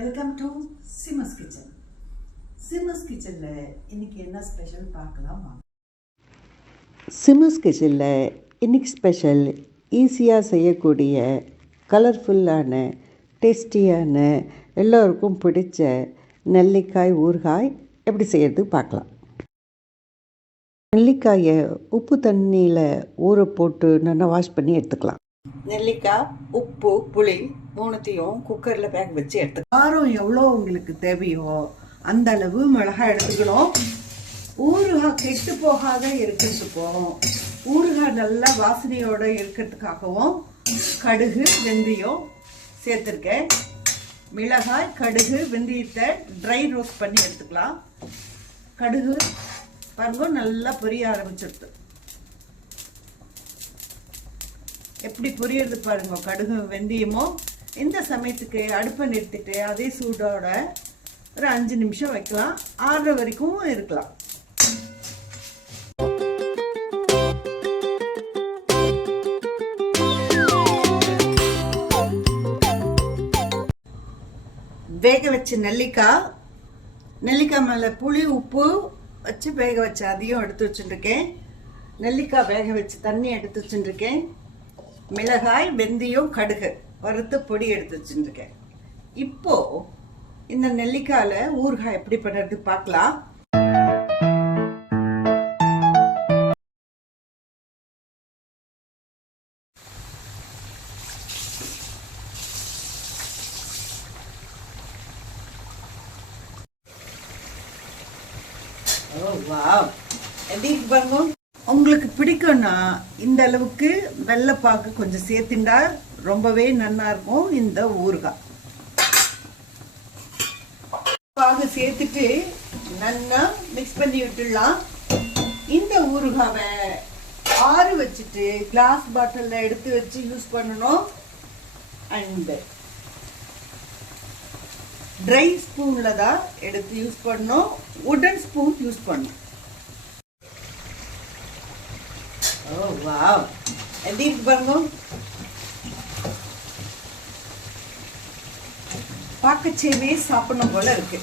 Welcome to சிமஸ் kitchen. சிமஸ் கிச்சனில் இன்றைக்கி என்ன ஸ்பெஷல் பார்க்கலாம் வாங்க. சிமஸ் கிச்சனில் இன்றைக்கி ஸ்பெஷல் ஈஸியாக செய்யக்கூடிய கலர்ஃபுல்லான டேஸ்டியான எல்லோருக்கும் பிடிச்ச நெல்லிக்காய் ஊறுகாய் எப்படி செய்கிறது பார்க்கலாம். நெல்லிக்காயை உப்பு தண்ணியில் ஊற போட்டு நல்லா வாஷ் பண்ணி எடுத்துக்கலாம். நெல்லிக்காய், உப்பு, புளி மூணுத்தையும் குக்கரில் வேக வச்சு எடுத்துக்கலாம். காரம் எவ்வளோ உங்களுக்கு தேவையோ அந்த அளவு மிளகாய் எடுத்துக்கணும். ஊறுகாய் கெட்டு போகாத இருக்கிறதுக்கும் ஊறுகாய் நல்லா வாசனையோடு இருக்கிறதுக்காகவும் கடுகு வெந்தயம் சேர்த்துருக்கேன். மிளகாய், கடுகு, வெந்தயத்தை ட்ரை ரோஸ்ட் பண்ணி எடுத்துக்கலாம். கடுகு பாருங்க நல்லா பொரிய ஆரம்பிச்சிடுது. எப்படி பொரியறது பாருங்க கடுகு வெந்தயமும். இந்த சமயத்துக்கு அடுப்பை நிறுத்திட்டு அதே சூடோட ஒரு 5 நிமிஷம் வைக்கலாம். ஆறுற வரைக்கும் இருக்கலாம். வேக வச்ச நெல்லிக்காய் மேலே புளி உப்பு வச்சு வேக வச்சு அதையும் எடுத்து வச்சுருக்கேன். நெல்லிக்காய் வேக வச்சு தண்ணி எடுத்து வச்சுருக்கேன். மிளகாய், வெந்தயம், கடுகு வறுத்து பொடி எடுத்து வச்சுருக்கேன். இப்போ இந்த நெல்லிக்காயில் ஊறுகாய் எப்படி பண்ணுறது பார்க்கலாம். எப்படி பாருங்க. உங்களுக்கு பிடிக்கும்னா இந்த அளவுக்கு வெள்ளைப்பாக்கு கொஞ்சம் சேர்த்துண்டா ரொம்பவே நல்லா இருக்கும். இந்த ஊறுகாய் பாகு சேர்த்துட்டு நல்லா மிக்ஸ் பண்ணி விட்டுடலாம். இந்த ஊறுகாவை ஆற வச்சுட்டு கிளாஸ் பாட்டிலில் எடுத்து வச்சு யூஸ் பண்ணணும். அண்ட் ட்ரை ஸ்பூனில் தான் எடுத்து யூஸ் பண்ணணும். உடன் ஸ்பூன் யூஸ் பண்ணணும். ஓ வாவ், எப்படி இருக்கு பாருங்க. பார்க்கச்சேவே சாப்பிடணும் போல இருக்கு.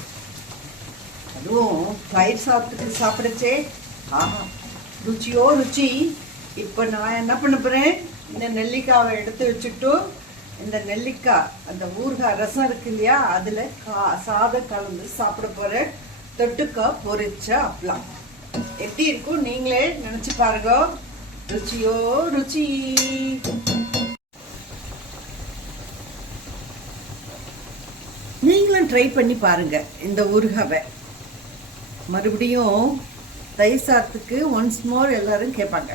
அதுவும் தயிர் சாப்பிட்டுட்டு சாப்பிடச்சே ஆஹா ருச்சியோ ருச்சி. இப்போ நான் என்ன பண்ண போறேன், இந்த நெல்லிக்காவை எடுத்து வச்சுட்டு இந்த நெல்லிக்காய் அந்த ஊறுகாய் ரசம் இருக்கு இல்லையா, அதில் சாதம் கலந்து சாப்பிட போறேன். தொட்டுக்க பொரிச்ச அப்பளம் எப்படி இருக்கும் நீங்களே நினைச்சு பாருங்க. ருச்சியோ ருச்சி. நீங்களும் ட்ரை பண்ணி பாருங்க இந்த ஊறுகாவை. மறுபடியும் தயிர் சாதத்துக்கு ஒன்ஸ் மோர் எல்லாரும் கேட்பாங்க.